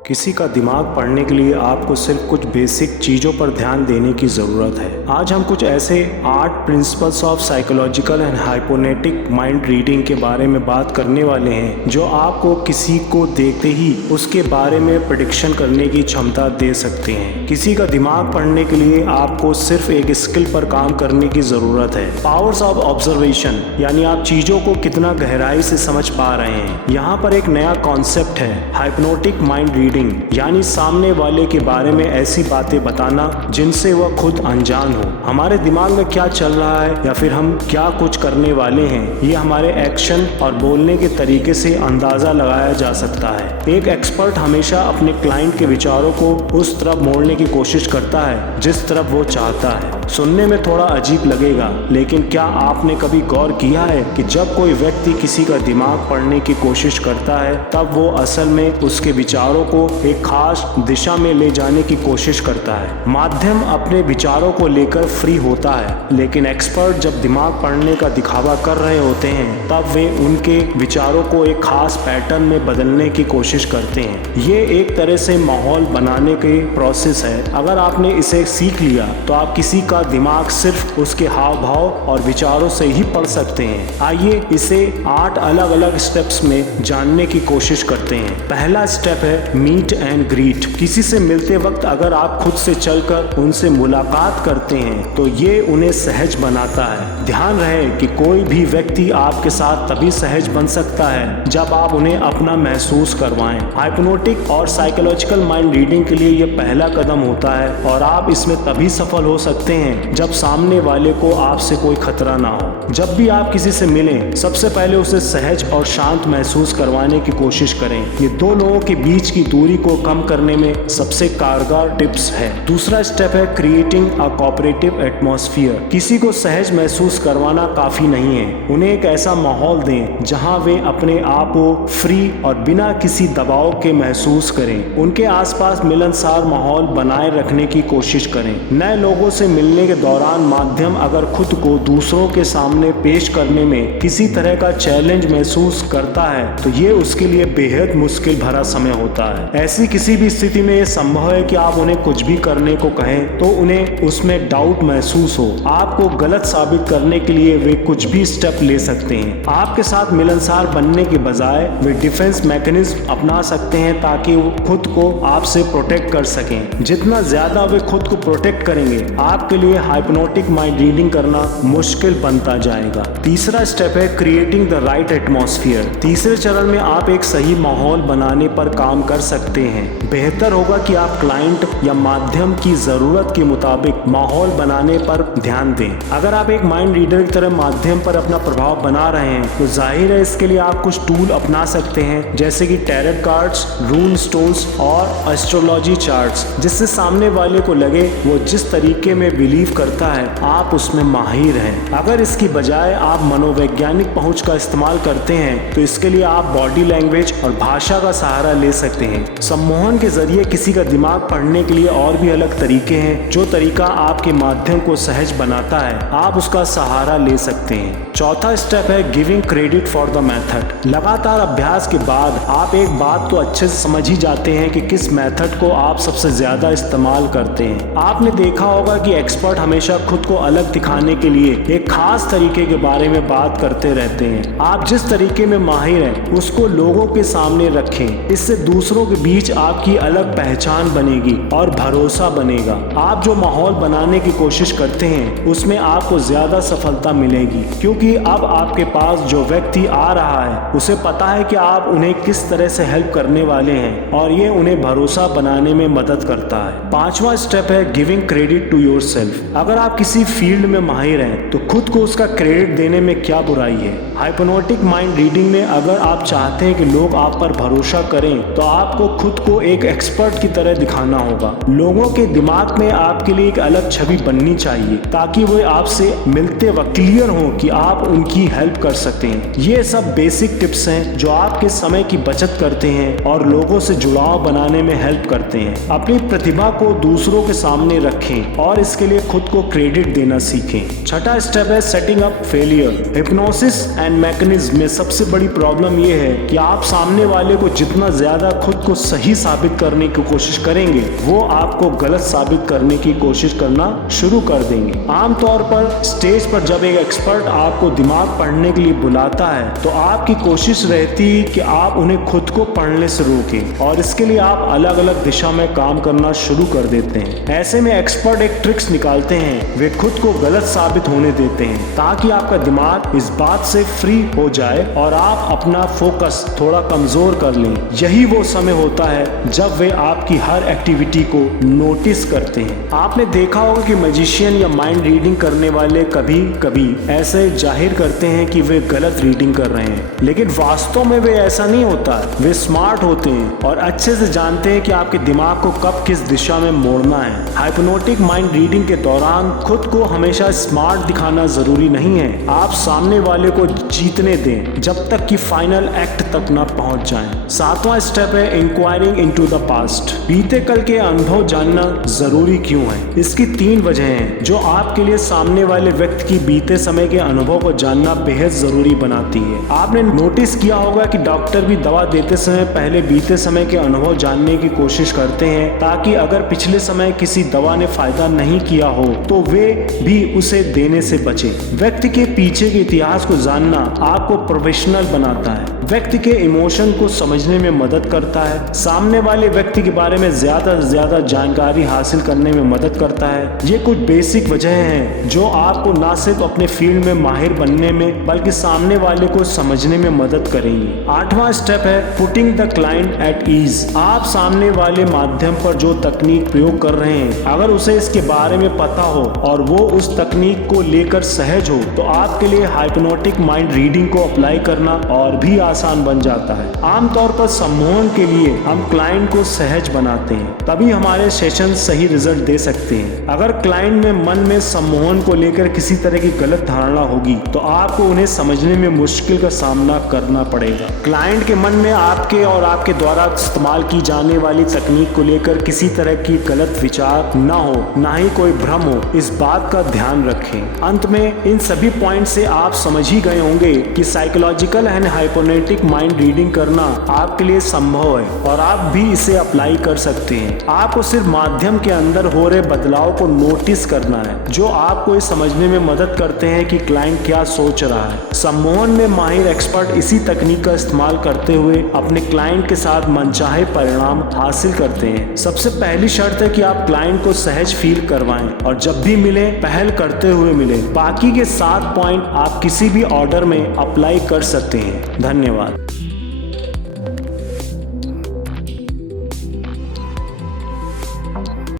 किसी का दिमाग पढ़ने के लिए आपको सिर्फ कुछ बेसिक चीज़ों पर ध्यान देने की ज़रूरत है। आज हम कुछ ऐसे 8 principles of psychological and hypnotic mind reading के बारे में बात करने वाले हैं, जो आपको किसी को देखते ही उसके बारे में प्रेडिक्शन करने की क्षमता दे सकते हैं। किसी का दिमाग पढ़ने के लिए आपको सिर्फ एक स्किल पर काम करने की ज़रूरत है, पावर्स ऑफ ऑब्जर्वेशन, यानी आप चीज़ों को कितना गहराई से समझ पा रहे हैं। यहाँ पर एक नया कॉन्सेप्ट है, हाइप्नोटिक माइंड रीडिंग, यानी सामने वाले के बारे में ऐसी बातें बताना जिनसे वह खुद अनजान हो। हमारे दिमाग में क्या चल रहा है या फिर हम क्या कुछ करने वाले हैं, ये हमारे एक्शन और बोलने के तरीके से अंदाजा लगाया जा सकता है। एक एक्सपर्ट हमेशा अपने क्लाइंट के विचारों को उस तरफ मोड़ने की कोशिश करता है जिस तरफ वो चाहता है। सुनने में थोड़ा अजीब लगेगा, लेकिन क्या आपने कभी गौर किया है कि जब कोई व्यक्ति किसी का दिमाग पढ़ने की कोशिश करता है, तब वो असल में उसके विचारों को एक खास दिशा में ले जाने की कोशिश करता है। माध्यम अपने विचारों को लेकर फ्री होता है, लेकिन एक्सपर्ट जब दिमाग पढ़ने का दिखावा कर रहे होते हैं, तब वे उनके विचारों को एक खास पैटर्न में बदलने की कोशिश करते हैं। ये एक तरह से माहौल बनाने के प्रोसेस है। अगर आपने इसे सीख लिया तो आप किसी का दिमाग सिर्फ उसके हाव भाव और विचारों से ही पढ़ सकते हैं। आइए इसे 8 अलग अलग स्टेप्स में जानने की कोशिश करते हैं। पहला स्टेप है मीट एंड ग्रीट। किसी से मिलते वक्त अगर आप खुद से चलकर उनसे मुलाकात करते हैं तो ये उन्हें सहज बनाता है। ध्यान रहे कि कोई भी व्यक्ति आपके साथ तभी सहज बन सकता है जब आप उन्हें अपना महसूस करवाएं। हाइप्नोटिक और साइकोलॉजिकल माइंड रीडिंग के लिए यह पहला कदम होता है और आप इसमें तभी सफल हो सकते हैं जब सामने वाले को आपसे कोई खतरा ना हो। जब भी आप किसी से मिलें, सबसे पहले उसे सहज और शांत महसूस करवाने की कोशिश करें। ये दो लोगों के बीच की दूरी को कम करने में सबसे कारगर टिप्स है। दूसरा स्टेप है क्रिएटिंग अ कोऑपरेटिव एटमॉस्फेयर। किसी को सहज महसूस करवाना काफी नहीं है, उन्हें एक ऐसा माहौल दें जहां वे अपने आप को फ्री और बिना किसी दबाव के महसूस करें। उनके आसपास मिलनसार माहौल बनाए रखने की कोशिश करें। नए लोगों से मिलने के दौरान माध्यम अगर खुद को दूसरों के सामने पेश करने में किसी तरह का चैलेंज महसूस करता है तो ये उसके लिए बेहद मुश्किल भरा समय होता है। ऐसी किसी भी स्थिति में ये संभव है कि आप उन्हें कुछ भी करने को कहें तो उन्हें उसमें डाउट महसूस हो। आपको गलत साबित करने के लिए वे कुछ भी स्टेप ले सकते हैं। आपके साथ मिलनसार बनने के बजाय वे डिफेंस मैकेनिज्म अपना सकते हैं ताकि वो खुद को आपसे प्रोटेक्ट कर सकें। जितना ज्यादा वे खुद को प्रोटेक्ट करेंगे, आपके लिए हाइप्नोटिक माइंड रीडिंग करना मुश्किल बनता जाएगा। तीसरा स्टेप है क्रिएटिंग द राइट एटमॉस्फेयर। तीसरे चरण में आप एक सही माहौल बनाने पर काम कर सकते हैं। बेहतर होगा कि आप क्लाइंट या माध्यम की जरूरत के मुताबिक माहौल बनाने पर ध्यान दें। अगर आप एक माइंड रीडर की तरह माध्यम पर अपना प्रभाव बना रहे हैं तो जाहिर है इसके लिए आप कुछ टूल अपना सकते हैं, जैसे कि टैरोट कार्ड्स, रून स्टोन्स और एस्ट्रोलॉजी चार्ट्स, जिससे सामने वाले को लगे वो जिस तरीके में बिलीव करता है आप उसमें माहिर हैं। अगर इसकी बजाय आप मनोवैज्ञानिक पहुंच का इस्तेमाल करते हैं तो इसके लिए आप बॉडी लैंग्वेज और भाषा का सहारा ले सकते हैं। सम्मोहन के जरिए किसी का दिमाग पढ़ने के लिए और भी अलग तरीके हैं। जो तरीका आपके माध्यम को सहज बनाता है, आप उसका सहारा ले सकते हैं। चौथा स्टेप है giving credit for the method. लगातार अभ्यास के बाद आप एक बात तो अच्छे से समझ ही जाते हैं कि किस मेथड को आप सबसे ज्यादा इस्तेमाल करते हैं। आपने देखा होगा कि एक्सपर्ट हमेशा खुद को अलग दिखाने के लिए एक खास तरीके के बारे में बात करते रहते हैं। आप जिस तरीके में माहिर हैं उसको लोगों के सामने रखें। इससे दूसरों के बीच आपकी अलग पहचान बनेगी और भरोसा बनेगा। आप जो माहौल बनाने की कोशिश करते हैं उसमें आपको ज्यादा सफलता मिलेगी, क्योंकि अब आपके पास जो व्यक्ति आ रहा है उसे पता है कि आप उन्हें किस तरह से हेल्प करने वाले हैं और ये उन्हें भरोसा बनाने में मदद करता है। पांचवा स्टेप है गिविंग क्रेडिट टू योरसेल्फ। अगर आप किसी फील्ड में माहिर हैं तो खुद को उसका क्रेडिट देने में क्या बुराई है। हाइप्नोटिक माइंड रीडिंग में अगर आप चाहते हैं कि लोग आप पर भरोसा करें तो आपको खुद को एक एक्सपर्ट की तरह दिखाना होगा। लोगों के दिमाग दिमाग में आपके लिए एक अलग छवि बननी चाहिए ताकि वो आपसे मिलते वक्त क्लियर हो कि आप उनकी हेल्प कर सकते हैं। ये सब बेसिक टिप्स हैं जो आपके समय की बचत करते हैं और लोगों से जुड़ाव बनाने में हेल्प करते हैं। अपनी प्रतिभा को दूसरों के सामने रखें और इसके लिए खुद को क्रेडिट देना सीखें। छठा स्टेप है setting up failure. Hypnosis and mechanism में सबसे बड़ी प्रॉब्लम यह है कि आप सामने वाले को जितना ज्यादा खुद को सही साबित करने की कोशिश करेंगे वो आपको गलत साबित करने की कोशिश करना शुरू कर देंगे। आमतौर पर स्टेज पर जब एक एक्सपर्ट आपको दिमाग पढ़ने के लिए बुलाता है तो आपकी कोशिश रहती है कि आप उन्हें खुद को पढ़ने से रोकें और इसके लिए आप अलग अलग दिशा में काम करना शुरू कर देते हैं। ऐसे में एक्सपर्ट एक ट्रिक्स निकालते हैं, वे खुद को गलत साबित होने देते हैं ताकि आपका दिमाग इस बात से फ्री हो जाए और आप अपना फोकस थोड़ा कमजोर कर लें। यही वो समय होता है जब वे आपकी हर एक्टिविटी को नोटिस करते हैं। आपने देखा होगा कि मैजिशियन या माइंड रीडिंग करने वाले कभी कभी ऐसे जाहिर करते हैं कि वे गलत रीडिंग कर रहे हैं, लेकिन वास्तव में वे ऐसा नहीं होता। वे स्मार्ट होते हैं और अच्छे से जानते हैं कि आपके दिमाग को कब किस दिशा में मोड़ना है। हाइप्नोटिक माइंड रीडिंग के दौरान खुद को हमेशा स्मार्ट दिखाना जरूरी नहीं है। आप सामने वाले को जीतने दें जब तक कि फाइनल एक्ट तक न पहुंच जाएं। सातवां स्टेप है इंक्वायरिंग इनटू द पास्ट। बीते कल के अनुभव जानना जरूरी क्यों है? इसकी 3 वजह हैं जो आपके लिए सामने वाले व्यक्ति की बीते समय के अनुभव को जानना बेहद जरूरी बनाती है। आपने नोटिस किया होगा कि डॉक्टर भी दवा देते समय पहले बीते समय के अनुभव जानने की कोशिश करते हैं ताकि अगर पिछले समय किसी दवा ने फायदा नहीं किया हो तो वे भी उसे देने से बचे। व्यक्ति के पीछे के इतिहास को जानना आपको प्रोफेशनल बनाता है, व्यक्ति के इमोशन को समझने में मदद करता है, सामने वाले व्यक्ति के बारे में ज्यादा से ज्यादा जानकारी हासिल करने में मदद करता है। ये कुछ बेसिक वजह हैं जो आपको न सिर्फ अपने फील्ड में माहिर बनने में बल्कि सामने वाले को समझने में मदद करेंगी। 8वां स्टेप है putting the client at ease. आप सामने वाले माध्यम पर जो तकनीक प्रयोग कर रहे हैं अगर उसे इसके बारे में पता हो और वो उस तकनीक को लेकर सहज हो तो आपके लिए हाइप्नोटिक माइंड रीडिंग को अप्लाई करना और भी आसान बन जाता है। आमतौर पर सम्मोहन के लिए हम क्लाइंट को सहज बनाते हैं, तभी हमारे सेशन सही रिजल्ट दे सकते हैं। अगर क्लाइंट में मन में सम्मोहन को लेकर किसी तरह की गलत धारणा होगी तो आपको उन्हें समझने में मुश्किल का सामना करना पड़ेगा। क्लाइंट के मन में आपके और आपके द्वारा इस्तेमाल की जाने वाली तकनीक को लेकर किसी तरह की गलत विचार न हो, ना ही कोई भ्रम हो, इस बात का ध्यान रखें। अंत में इन सभी पॉइंट से आप समझ ही गए होंगे कि psychological and hypnotic mind reading करना आपके लिए संभव है और आप भी इसे अप्लाई कर सकते हैं। आपको सिर्फ माध्यम के अंदर हो रहे बदलाव को नोटिस करना है जो आपको ये समझने में मदद करते हैं कि क्लाइंट क्या सोच रहा है। सम्मोहन में माहिर एक्सपर्ट इसी तकनीक का इस्तेमाल करते हुए अपने क्लाइंट के साथ मनचाहे परिणाम हासिल करते हैं। सबसे पहली शर्त है कि आप क्लाइंट को सहज फील करवाएं और जब भी मिले पहल करते हुए मिले। बाकी के 7 पॉइंट आप किसी भी ऑर्डर में अप्लाई कर सकते हैं। धन्यवाद।